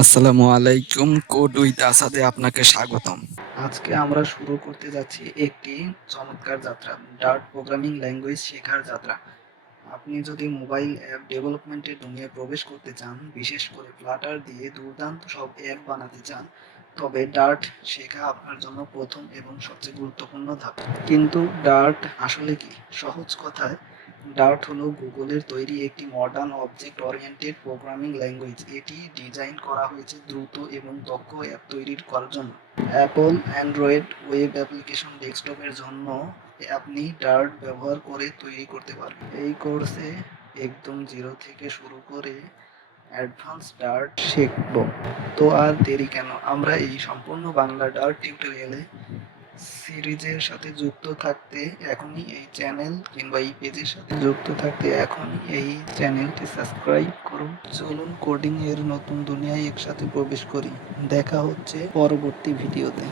আসসালামু আলাইকুম, code with আসাদে আপনাকে স্বাগতম। আজকে আমরা শুরু করতে যাচ্ছি একটি চমৎকার যাত্রা, ডার্ট প্রোগ্রামিং ল্যাঙ্গুয়েজ শেখার যাত্রা। আপনি যদি মোবাইল অ্যাপ ডেভেলপমেন্টের দুনিয়ায় প্রবেশ করতে চান, বিশেষ করে ফ্লাটার দিয়ে দুর্দান্ত সব অ্যাপ বানাতে চান, তবে ডার্ট শেখা আপনার জন্য প্রথম এবং সবচেয়ে গুরুত্বপূর্ণ ধাপ। কিন্তু ডার্ট আসলে কি? সহজ কথায়, ডার্ট হলো গুগলের তৈরি একটি modern object oriented programming language. এটি ডিজাইন করা হয়েছে দ্রুত এবং দক্ষ অ্যাপ তৈরি করার জন্য। অ্যাপল অ্যান্ড্রয়েড ওয়েব অ্যাপ্লিকেশন ডেস্কটপের জন্য আপনি ডার্ট ব্যবহার করে তৈরি করতে পারবেন। এই কোর্সে একদম জিরো থেকে শুরু করে অ্যাডভান্স ডার্ট শিখব। তো আর দেরি কেন, আমরা এই সম্পূর্ণ বাংলা ডার্ট টিউটোরিয়ালে সিরিজের সাথে যুক্ত থাকতে এখনই এই চ্যানেল কিংবা এই পেজের সাথে যুক্ত থাকতে এখনই এই চ্যানেলটি সাবস্ক্রাইব করুন। চলুন কোডিং এর নতুন দুনিয়ায় একসাথে প্রবেশ করি। দেখা হচ্ছে পরবর্তী ভিডিওতে।